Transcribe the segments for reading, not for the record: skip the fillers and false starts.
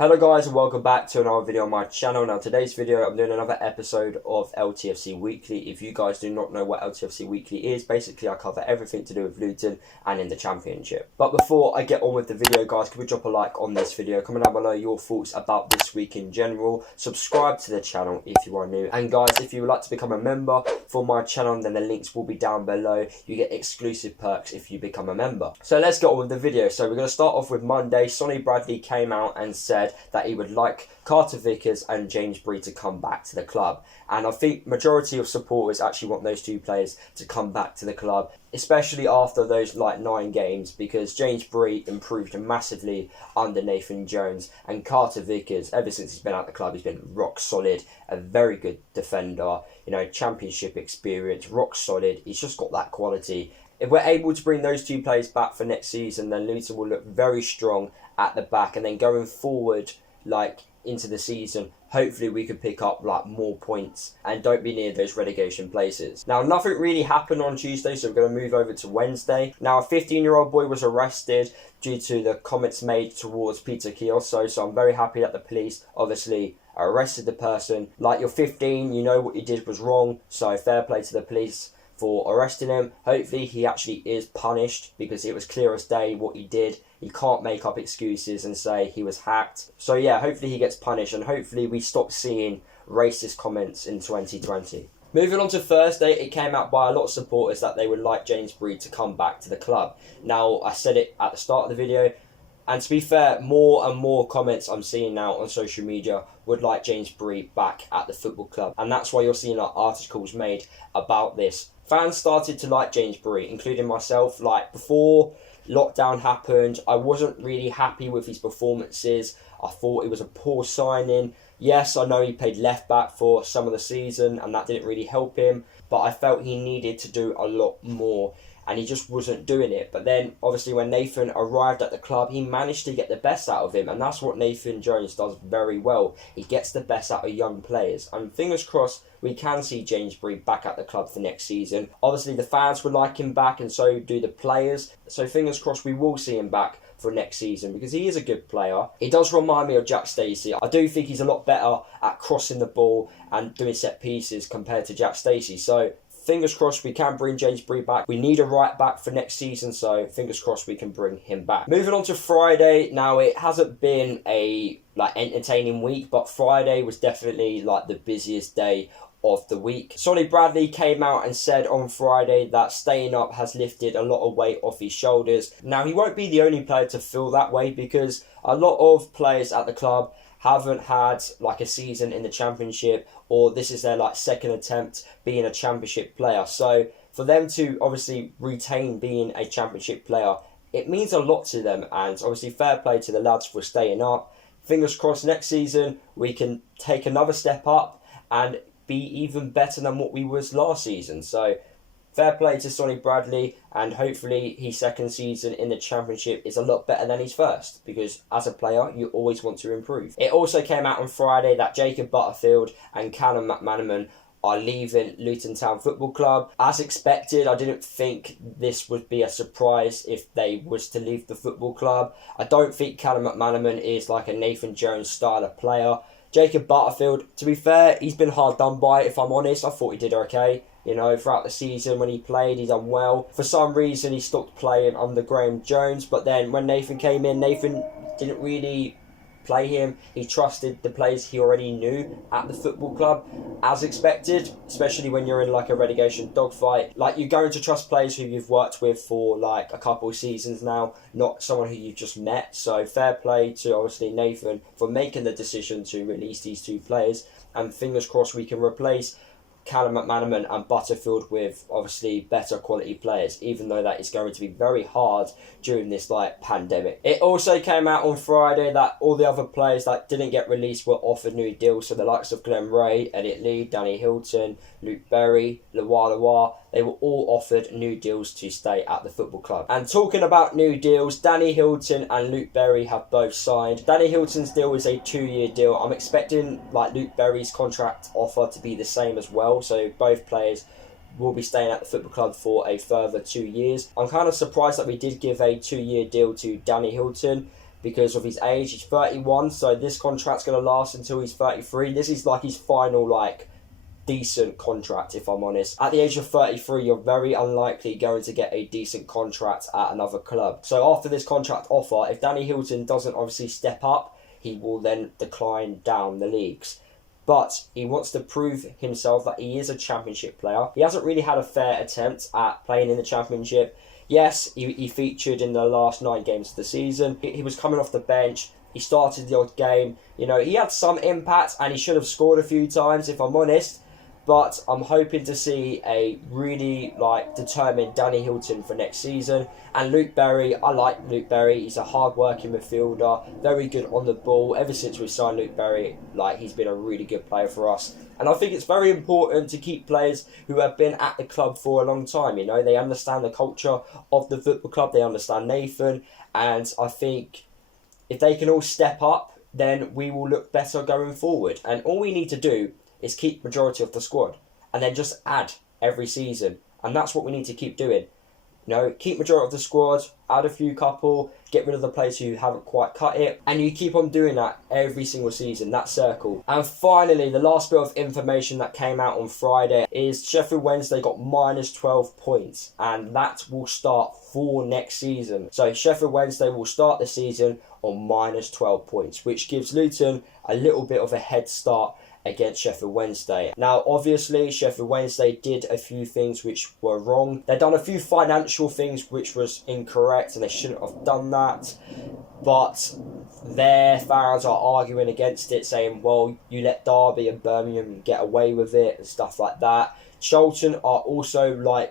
Hello guys and welcome back to another video on my channel. Now today's video I'm doing another episode of LTFC Weekly. If you guys do not know what LTFC Weekly is, basically I cover everything to do with Luton and in the Championship. But before I get on with the video guys, can we drop a like on this video, comment down below your thoughts about this week in general, subscribe to the channel if you are new, and guys if you would like to become a member for my channel then the links will be down below. You get exclusive perks if you become a member. So let's get on with the video. So we're going to start off with Monday. Sonny Bradley came out and said that he would like Carter Vickers and James Bree to come back to the club, and I think majority of supporters actually want those two players to come back to the club, especially after those 9 games, because James Bree improved massively under Nathan Jones, and Carter Vickers, ever since he's been at the club, he's been rock solid, a very good defender, you know, championship experience, rock solid. He's just got that quality. If we're able to bring those two players back for next season, then Luton will look very strong at the back, and then going forward, into the season, hopefully we could pick up more points and don't be near those relegation places. Now, nothing really happened on Tuesday, so we're going to move over to Wednesday. Now, a 15-year-old boy was arrested due to the comments made towards Peter Chioso, so I'm very happy that the police obviously arrested the person. You're 15, you know what you did was wrong, so fair play to the police for arresting him. Hopefully he actually is punished, because it was clear as day what he did. He can't make up excuses and say he was hacked. So yeah, hopefully he gets punished, and hopefully we stop seeing racist comments in 2020. Moving on to Thursday, it came out by a lot of supporters that they would like James Bree to come back to the club. Now, I said it at the start of the video, and to be fair, more and more comments I'm seeing now on social media would like James Bree back at the football club, and that's why you're seeing articles made about this. Fans started to like James Bree, including myself. Before lockdown happened, I wasn't really happy with his performances. I thought it was a poor signing. Yes, I know he played left back for some of the season and that didn't really help him, but I felt he needed to do a lot more, and he just wasn't doing it. But then, obviously, when Nathan arrived at the club, he managed to get the best out of him, and that's what Nathan Jones does very well. He gets the best out of young players, and fingers crossed we can see James Bree back at the club for next season. Obviously, the fans would like him back, and so do the players, so fingers crossed we will see him back for next season, because he is a good player. He does remind me of Jack Stacey. I do think he's a lot better at crossing the ball and doing set pieces compared to Jack Stacey, so fingers crossed we can bring James Bree back. We need a right back for next season, so fingers crossed we can bring him back. Moving on to Friday. Now, it hasn't been a entertaining week, but Friday was definitely the busiest day of the week. Sonny Bradley came out and said on Friday that staying up has lifted a lot of weight off his shoulders. Now, he won't be the only player to feel that way, because a lot of players at the club haven't had a season in the Championship, or this is their second attempt being a Championship player. So for them to obviously retain being a Championship player, it means a lot to them, and obviously fair play to the lads for staying up. Fingers crossed next season we can take another step up and be even better than what we was last season. So fair play to Sonny Bradley, and hopefully his second season in the Championship is a lot better than his first, because as a player you always want to improve. It also came out on Friday that Jacob Butterfield and Callum McManaman are leaving Luton Town Football Club. As expected, I didn't think this would be a surprise if they was to leave the football club. I don't think Callum McManaman is a Nathan Jones style of player. Jacob Butterfield, to be fair, he's been hard done by, if I'm honest. I thought he did okay. You know, throughout the season when he played, he done well. For some reason, he stopped playing under Graham Jones, but then when Nathan came in, Nathan didn't really play him. He trusted the players he already knew at the football club, as expected, especially when you're in a relegation dogfight. You're going to trust players who you've worked with for a couple of seasons now, not someone who you've just met. So fair play to obviously Nathan for making the decision to release these two players, and fingers crossed we can replace Callum McManaman and Butterfield with obviously better quality players, even though that is going to be very hard during this pandemic. It also came out on Friday that all the other players that didn't get released were offered new deals, so the likes of Glenn Ray, Elliot Lee, Danny Hylton, Luke Berry, Lawar, they were all offered new deals to stay at the football club. And talking about new deals, Danny Hylton and Luke Berry have both signed. Danny Hylton's deal is a 2-year deal. I'm expecting Luke Berry's contract offer to be the same as well, so both players will be staying at the football club for a further 2 years. I'm kind of surprised that we did give a 2-year deal to Danny Hylton, because of his age. He's 31, so this contract's going to last until he's 33. This is like his final decent contract, if I'm honest. At the age of 33, you're very unlikely going to get a decent contract at another club. So after this contract offer, if Danny Hylton doesn't obviously step up, he will then decline down the leagues. But he wants to prove himself that he is a Championship player. He hasn't really had a fair attempt at playing in the Championship. Yes, he featured in the last 9 games of the season. He was coming off the bench. He started the odd game. You know, he had some impact and he should have scored a few times, if I'm honest. But I'm hoping to see a really determined Danny Hylton for next season. And Luke Berry, I like Luke Berry. He's a hard-working midfielder, very good on the ball. Ever since we signed Luke Berry, he's been a really good player for us. And I think it's very important to keep players who have been at the club for a long time. You know, they understand the culture of the football club. They understand Nathan. And I think if they can all step up, then we will look better going forward. And all we need to do is keep majority of the squad and then just add every season. And that's what we need to keep doing. You know, keep majority of the squad, add a few couple, get rid of the players who haven't quite cut it, and you keep on doing that every single season, that circle. And finally, the last bit of information that came out on Friday is Sheffield Wednesday got minus 12 points, and that will start for next season. So Sheffield Wednesday will start the season on minus 12 points, which gives Luton a little bit of a head start against Sheffield Wednesday. Now, obviously, Sheffield Wednesday did a few things which were wrong. They've done a few financial things which was incorrect, and they shouldn't have done that. But their fans are arguing against it, saying, well, you let Derby and Birmingham get away with it and stuff like that. Charlton are also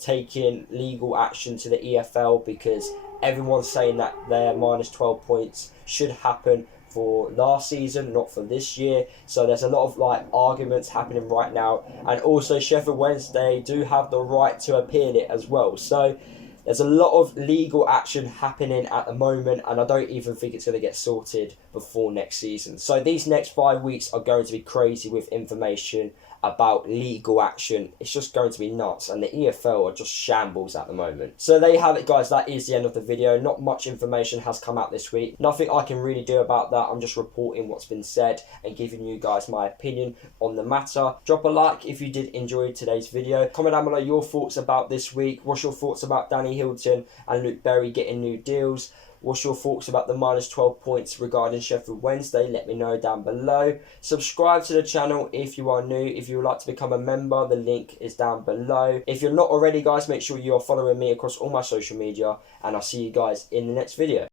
taking legal action to the EFL because everyone's saying that their minus 12 points should happen for last season, not for this year. So there's a lot of arguments happening right now, and also Sheffield Wednesday do have the right to appeal it as well. So there's a lot of legal action happening at the moment, and I don't even think it's going to get sorted before next season. So these next 5 weeks are going to be crazy with information about legal action. It's just going to be nuts, and the EFL are just shambles at the moment. So there you have it, guys. That is the end of the video. Not much information has come out this week. Nothing I can really do about that. I'm just reporting what's been said and giving you guys my opinion on the matter. Drop a like if you did enjoy today's video. Comment down below your thoughts about this week. What's your thoughts about Danny Hylton and Luke Berry getting new deals? What's your thoughts about the minus 12 points regarding Sheffield Wednesday? Let me know down below. Subscribe to the channel if you are new. If you would like to become a member, the link is down below. If you're not already, guys, make sure you are following me across all my social media, and I'll see you guys in the next video.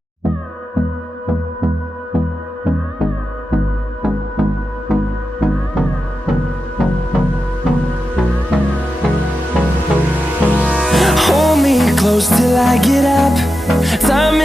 Hold me close till I get up. Time